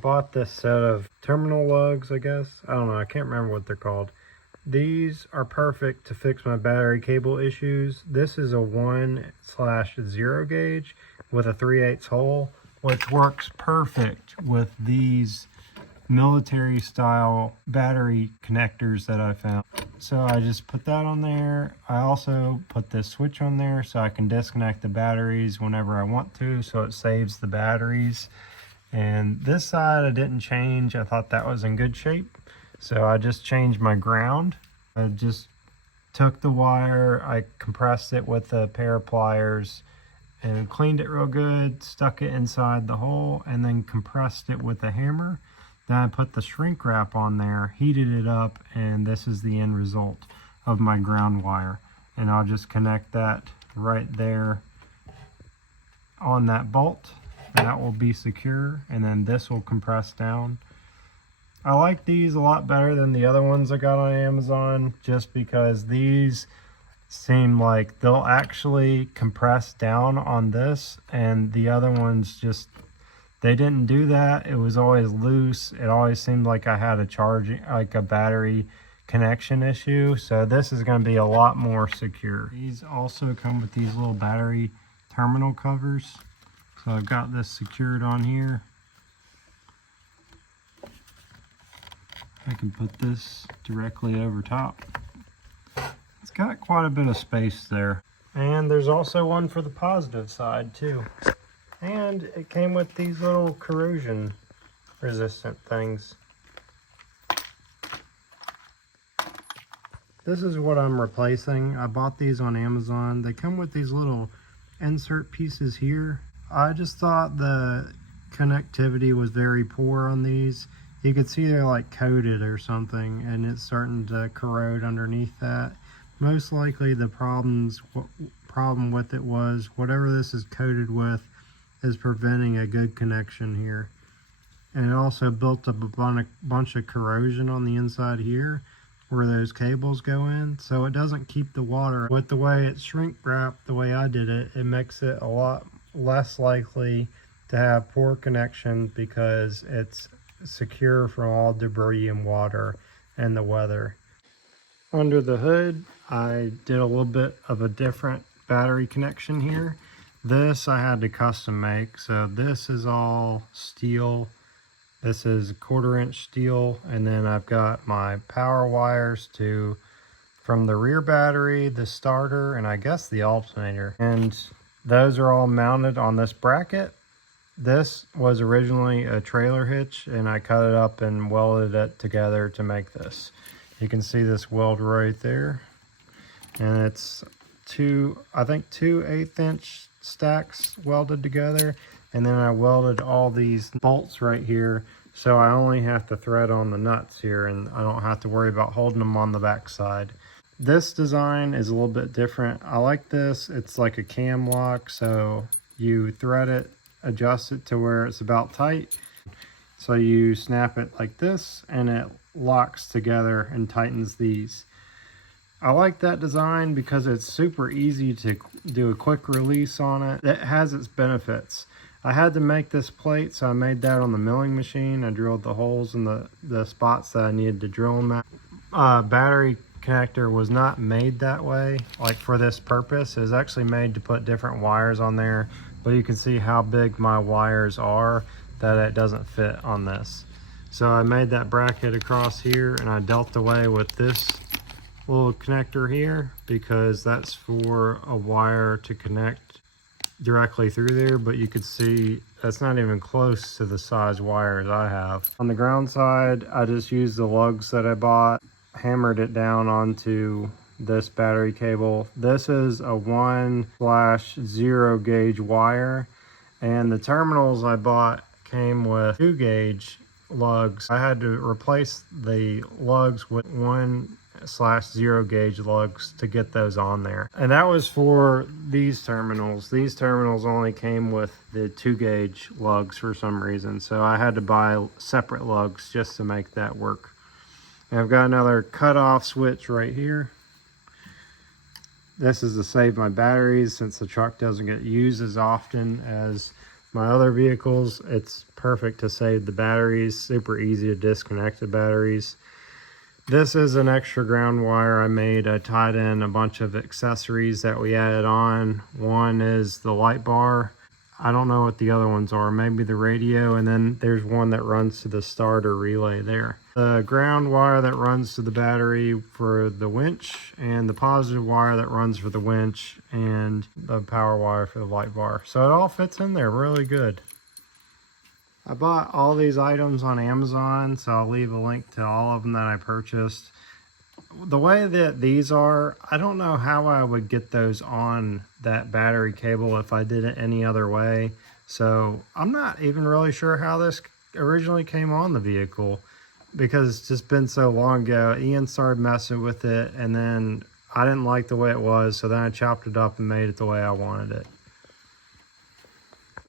bought this set of terminal lugs, I guess. I don't know, I can't remember what they're called. These are perfect to fix my battery cable issues. This is a 1/0 gauge with a 3/8 hole, which works perfect with these military style battery connectors that I found. So I just put that on there. I also put this switch on there so I can disconnect the batteries whenever I want to, so it saves the batteries. And this side I didn't change. I thought that was in good shape, so I just changed my ground. I just took the wire, I compressed it with a pair of pliers and cleaned it real good, stuck it inside the hole, and then compressed it with a hammer. Then I put the shrink wrap on there, heated it up, and this is the end result of my ground wire. And I'll just connect that right there on that bolt, and that will be secure, and then this will compress down. I like these a lot better than the other ones I got on Amazon, just because these seem like they'll actually compress down on this, and the other ones just, they didn't do that. It was always loose. It always seemed like I had a charging, like a battery connection issue. So this is going to be a lot more secure. These also come with these little battery terminal covers. So I've got this secured on here. I can put this directly over top. It's got quite a bit of space there. And there's also one for the positive side too. And it came with these little corrosion resistant things. This is what I'm replacing. I bought these on Amazon. They come with these little insert pieces here. I just thought the connectivity was very poor on these. You could see they're like coated or something, and it's starting to corrode underneath that. Most likely the problem with it was whatever this is coated with is preventing a good connection here. And it also built up a bunch of corrosion on the inside here where those cables go in, so it doesn't keep the water. With the way it's shrink wrapped, the way I did it, it makes it a lot less likely to have poor connection because it's secure from all debris and water and the weather. Under the hood, I did a little bit of a different battery connection here. This I had to custom make, so this is all steel. This is 1/4 inch steel, and then I've got my power wires from the rear battery, the starter, and I guess the alternator. And those are all mounted on this bracket. This was originally a trailer hitch, and I cut it up and welded it together to make this. You can see this weld right there, and it's I think two 1/8 inch stacks welded together, and then I welded all these bolts right here, so I only have to thread on the nuts here, and I don't have to worry about holding them on the back side. This design is a little bit different. I like this. It's like a cam lock, so you thread it, adjust it to where it's about tight, so you snap it like this and it locks together and tightens these. I like that design because it's super easy to do a quick release on it. It has its benefits. I had to make this plate, so I made that on the milling machine. I drilled the holes in the spots that I needed to drill them at. Battery connector was not made that way, like for this purpose. It was actually made to put different wires on there, but you can see how big my wires are that it doesn't fit on this. So I made that bracket across here, and I dealt away with this little connector here because that's for a wire to connect directly through there, but you could see that's not even close to the size wires I have. On the ground side, I just used the lugs that I bought, hammered it down onto this battery cable. This is a 1/0 gauge wire, and the terminals I bought came with 2 gauge lugs. I had to replace the lugs with 1/0 gauge lugs to get those on there, and that was for these terminals. These terminals only came with the 2 gauge lugs for some reason, so I had to buy separate lugs just to make that work. And I've got another cutoff switch right here. This is to save my batteries since the truck doesn't get used as often as my other vehicles. It's perfect to save the batteries, super easy to disconnect the batteries. This is an extra ground wire I made. I tied in a bunch of accessories that we added on. One is the light bar. I don't know what the other ones are, maybe the radio, and then there's one that runs to the starter relay there. The ground wire that runs to the battery for the winch, and the positive wire that runs for the winch, and the power wire for the light bar. So it all fits in there really good. I bought all these items on Amazon, so I'll leave a link to all of them that I purchased. The way that these are, I don't know how I would get those on that battery cable if I did it any other way. So I'm not even really sure how this originally came on the vehicle, because it's just been so long ago. Ian started messing with it, and then I didn't like the way it was, so then I chopped it up and made it the way I wanted it.